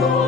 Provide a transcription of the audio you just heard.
Oh.